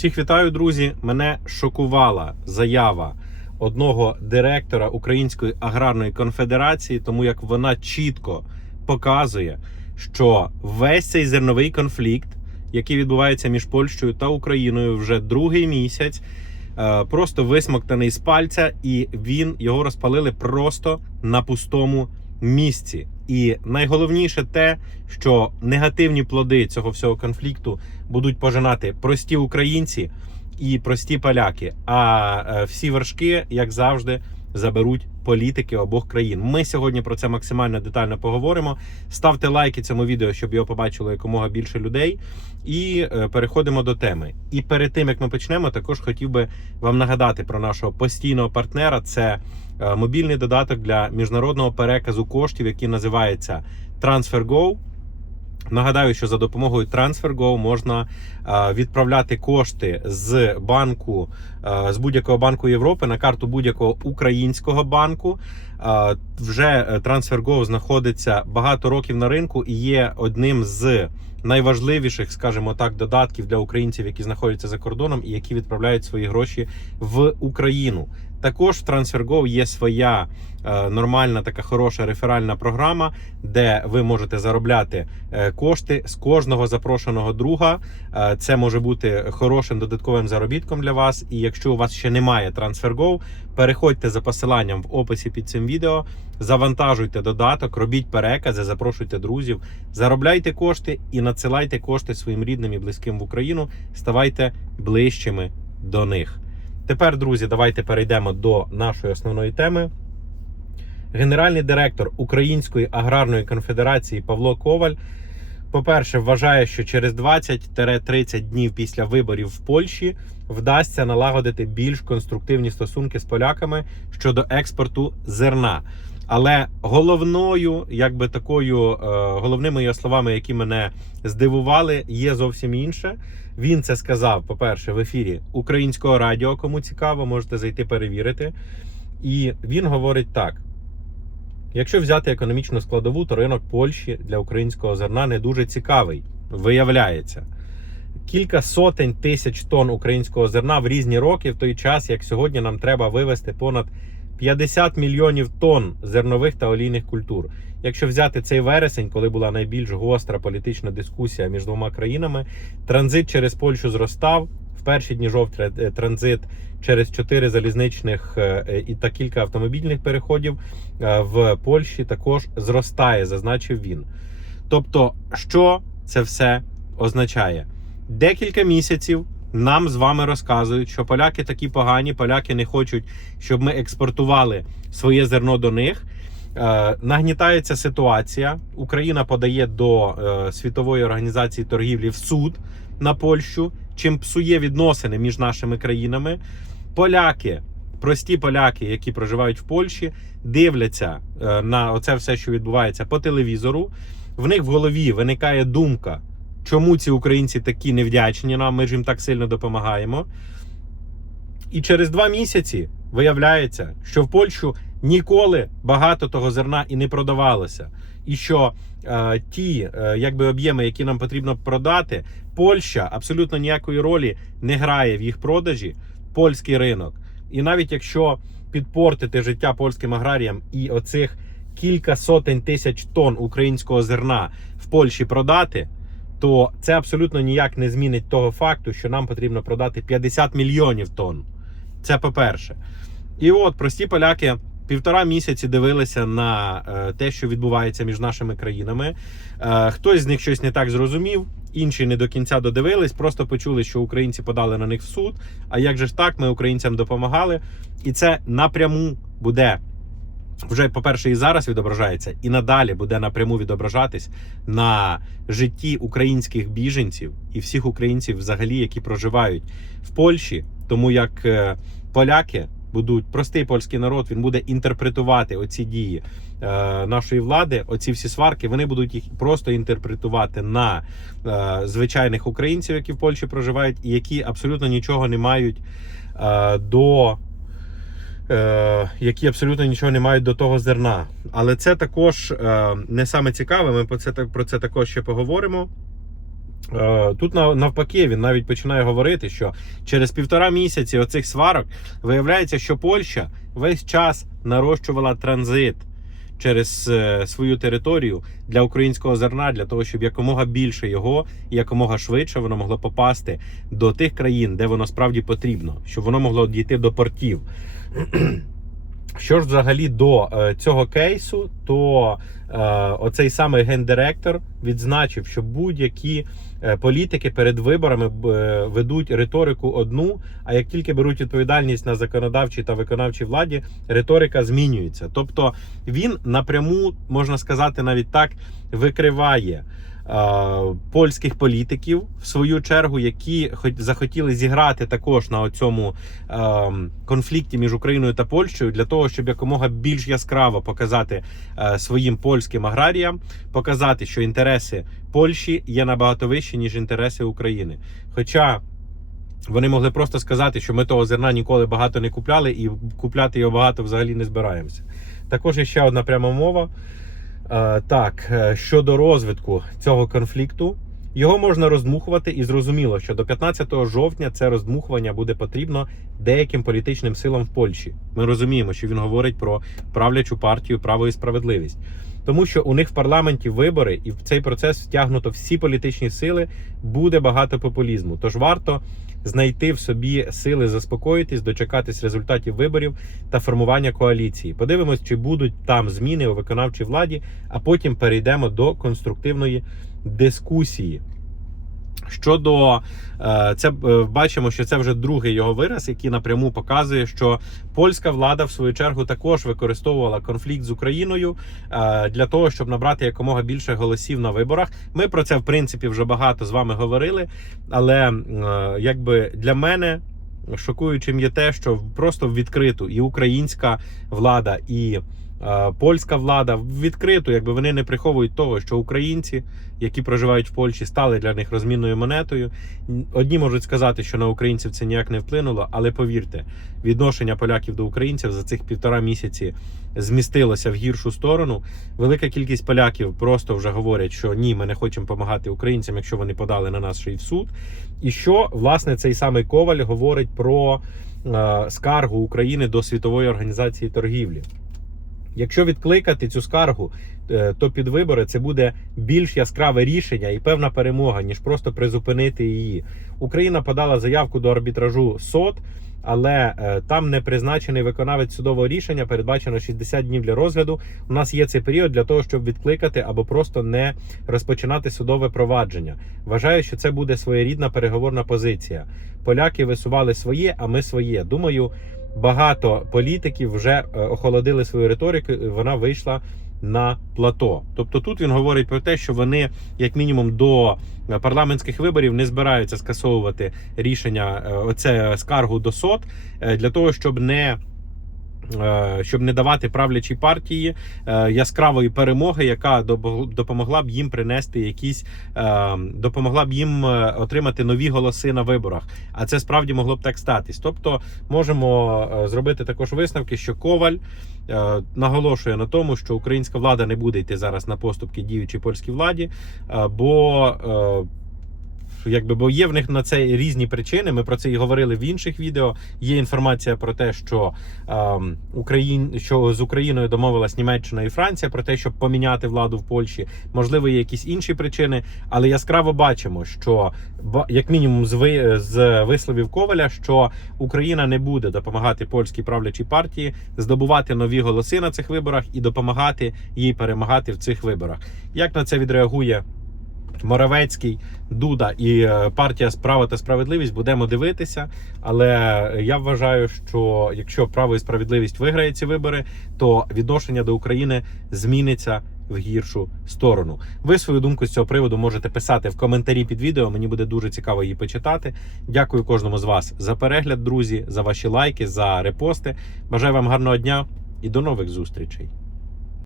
Всіх вітаю, друзі. Мене шокувала заява одного директора Української аграрної конфедерації, тому як вона чітко показує, що весь цей зерновий конфлікт, який відбувається між Польщею та Україною вже другий місяць, е, просто висмоктаний з пальця, і він його розпалили просто на пустому місці. І найголовніше те, що негативні плоди цього всього конфлікту будуть пожинати прості українці і прості поляки. А е, всі вершки, як завжди, заберуть політики обох країн. Ми сьогодні про це максимально детально поговоримо. Ставте лайки цьому відео, щоб його побачило якомога більше людей. І е, переходимо до теми. І перед тим як ми почнемо, також хотів би вам нагадати про нашого постійного партнера. Це е, мобільний додаток для міжнародного переказу коштів, який називається TransferGo. Нагадаю, що за допомогою TransferGo можна е, відправляти кошти з банку е, з будь-якого банку Європи на карту будь-якого українського банку. Е, Вже TransferGo знаходиться багато років на ринку і є одним з найважливіших, скажімо так, додатків для українців, які знаходяться за кордоном і які відправляють свої гроші в Україну. Також в TransferGo є своя е, нормальна така хороша реферальна програма, де ви можете заробляти е, кошти з кожного запрошеного друга. Е, це може бути хорошим додатковим заробітком для вас. І якщо у вас ще немає TransferGo, переходьте за посиланням в описі під цим відео, завантажуйте додаток, робіть перекази, запрошуйте друзів, заробляйте кошти і надсилайте кошти своїм рідним і близьким в Україну. Ставайте ближчими до них. Тепер, друзі, давайте перейдемо до нашої основної теми. Генеральний директор Української аграрної конфедерації Павло Коваль, по-перше, вважає, що через 20-30 днів після виборів в Польщі вдасться налагодити більш конструктивні стосунки з поляками щодо експорту зерна. Але головною, якби такою, е, головними його словами, які мене здивували, є зовсім інше. Він це сказав, по-перше, в ефірі українського радіо. Кому цікаво, можете зайти перевірити. І він говорить так: якщо взяти економічну складову, то ринок Польщі для українського зерна не дуже цікавий. Виявляється, кілька сотень тисяч тонн українського зерна в різні роки, в той час, як сьогодні нам треба вивезти понад 50 мільйонів тонн зернових та олійних культур. Якщо взяти цей вересень, коли була найбільш гостра політична дискусія між двома країнами, транзит через Польщу зростав. В перші дні жовтня е, транзит через чотири залізничних е, і та кілька автомобільних переходів е, в Польщі також зростає, зазначив він. Тобто, що це все означає? Декілька місяців нам з вами розказують, що поляки такі погані, поляки не хочуть, щоб ми експортували своє зерно до них. Е, Нагнітається ситуація. Україна подає до е, світової організації торгівлі в суд на Польщу, чим псує відносини між нашими країнами. Поляки, прості поляки, які проживають в Польщі, дивляться е, на оце все, що відбувається по телевізору. В них в голові виникає думка, чому ці українці такі невдячні нам, ми ж їм так сильно допомагаємо. І через два місяці виявляється, що в Польщу ніколи багато того зерна і не продавалося. І що е, ті е, якби об'єми, які нам потрібно продати, Польща абсолютно ніякої ролі не грає в їх продажі, польський ринок. І навіть якщо підпортити життя польським аграріям і оцих кілька сотень тисяч тонн українського зерна в Польщі продати, то це абсолютно ніяк не змінить того факту, що нам потрібно продати 50 мільйонів тонн. Це по-перше. І от прості поляки півтора місяці дивилися на е, те, що відбувається між нашими країнами. Е, хтось з них щось не так зрозумів, інші не до кінця додивились, просто почули, що українці подали на них в суд. А як же ж так, ми українцям допомагали, і це напряму буде. Вже, по-перше, і зараз відображається, і надалі буде напряму відображатись на житті українських біженців і всіх українців, взагалі, які проживають в Польщі, тому як е, поляки будуть простий польський народ, він буде інтерпретувати оці дії е, нашої влади, оці всі сварки, вони будуть їх просто інтерпретувати на е, звичайних українців, які в Польщі проживають, і які абсолютно нічого не мають е, до. Е, які абсолютно нічого не мають до того зерна. Але це також е, не саме цікаве. Ми про це, також ще поговоримо. Е, Тут навпаки він навіть починає говорити, що через півтора місяці оцих сварок виявляється, що Польща весь час нарощувала транзит через е, свою територію для українського зерна, для того, щоб якомога більше його і якомога швидше воно могло попасти до тих країн, де воно справді потрібно, щоб воно могло дійти до портів. Що ж взагалі до е, цього кейсу, то е, оцей самий гендиректор відзначив, що будь-які е, політики перед виборами е, ведуть риторику одну. А як тільки беруть відповідальність на законодавчій та виконавчій владі, риторика змінюється. Тобто він напряму можна сказати навіть так викриває. Е, Польських політиків в свою чергу, які захотіли зіграти також на цьому ем, конфлікті між Україною та Польщею для того, щоб якомога більш яскраво показати е, своїм польським аграріям, показати, що інтереси Польщі є набагато вищі, ніж інтереси України. Хоча вони могли просто сказати, що ми того зерна ніколи багато не купляли, і купляти його багато взагалі не збираємося. Також ще одна пряма мова. Е, Так, е, щодо розвитку цього конфлікту, його можна роздмухувати, і зрозуміло, що до 15 жовтня це роздмухування буде потрібно деяким політичним силам в Польщі. Ми розуміємо, що він говорить про правлячу партію право і справедливість, тому що у них в парламенті вибори, і в цей процес втягнуто всі політичні сили. Буде багато популізму. Тож варто знайти в собі сили заспокоїтись, дочекатись результатів виборів та формування коаліції. Подивимось, чи будуть там зміни у виконавчій владі, а потім перейдемо до конструктивної дискусії. Щодо е, це е, бачимо, що це вже другий його вираз, який напряму показує, що польська влада в свою чергу також використовувала конфлікт з Україною е, для того, щоб набрати якомога більше голосів на виборах. Ми про це в принципі вже багато з вами говорили. Але якби для мене шокуючим є те, що просто в відкриту і українська влада, і польська влада в відкриту, якби вони не приховують того, що українці, які проживають в Польщі, стали для них розмінною монетою. Одні можуть сказати, що на українців це ніяк не вплинуло, але повірте, відношення поляків до українців за цих півтора місяці змістилося в гіршу сторону. Велика кількість поляків просто вже говорять, що ні, ми не хочемо допомагати українцям, якщо вони подали на нас ще й в суд. І що власне цей самий Коваль говорить про е, скаргу України до світової організації торгівлі. Якщо відкликати цю скаргу, е, то під вибори це буде більш яскраве рішення і певна перемога, ніж просто призупинити її. Україна подала заявку до арбітражу СОТ, але е, там не призначений виконавець судового рішення. Передбачено 60 днів для розгляду. У нас є цей період для того, щоб відкликати або просто не розпочинати судове провадження. Вважаю, що це буде своєрідна переговорна позиція. Поляки висували своє, а ми своє. Думаю, багато політиків вже е, охолодили свою риторику. і Вона вийшла на плато. Тобто тут він говорить про те, що вони, як мінімум, до парламентських виборів не збираються скасовувати рішення е, оце скаргу до сот е, для того, щоб не. Е, Щоб не давати правлячій партії е, яскравої перемоги, яка допомогла б їм принести якісь е, допомогла б їм отримати нові голоси на виборах. А це справді могло б так статись. Тобто можемо зробити також висновки, що Коваль наголошує на тому, що українська влада не буде йти зараз на поступки діючій польській владі, бо Якби бо є в них на це різні причини. Ми про це і говорили в інших відео. Є інформація про те, що ем, Україн, що з Україною домовилась Німеччина і Франція про те, щоб поміняти владу в Польщі. Можливо, є якісь інші причини, але яскраво бачимо, що як мінімум з ви з висловів Коваля, що Україна не буде допомагати польській правлячій партії здобувати нові голоси на цих виборах і допомагати їй перемагати в цих виборах. Як на це відреагує? Моравецький, Дуда і е, партія Справа та справедливість будемо дивитися. Але я вважаю, що якщо право і справедливість виграє ці вибори, то відношення до України зміниться в гіршу сторону. Ви свою думку з цього приводу можете писати в коментарі під відео. Мені буде дуже цікаво її почитати. Дякую кожному з вас за перегляд, друзі, за ваші лайки, за репости. Бажаю вам гарного дня і до нових зустрічей.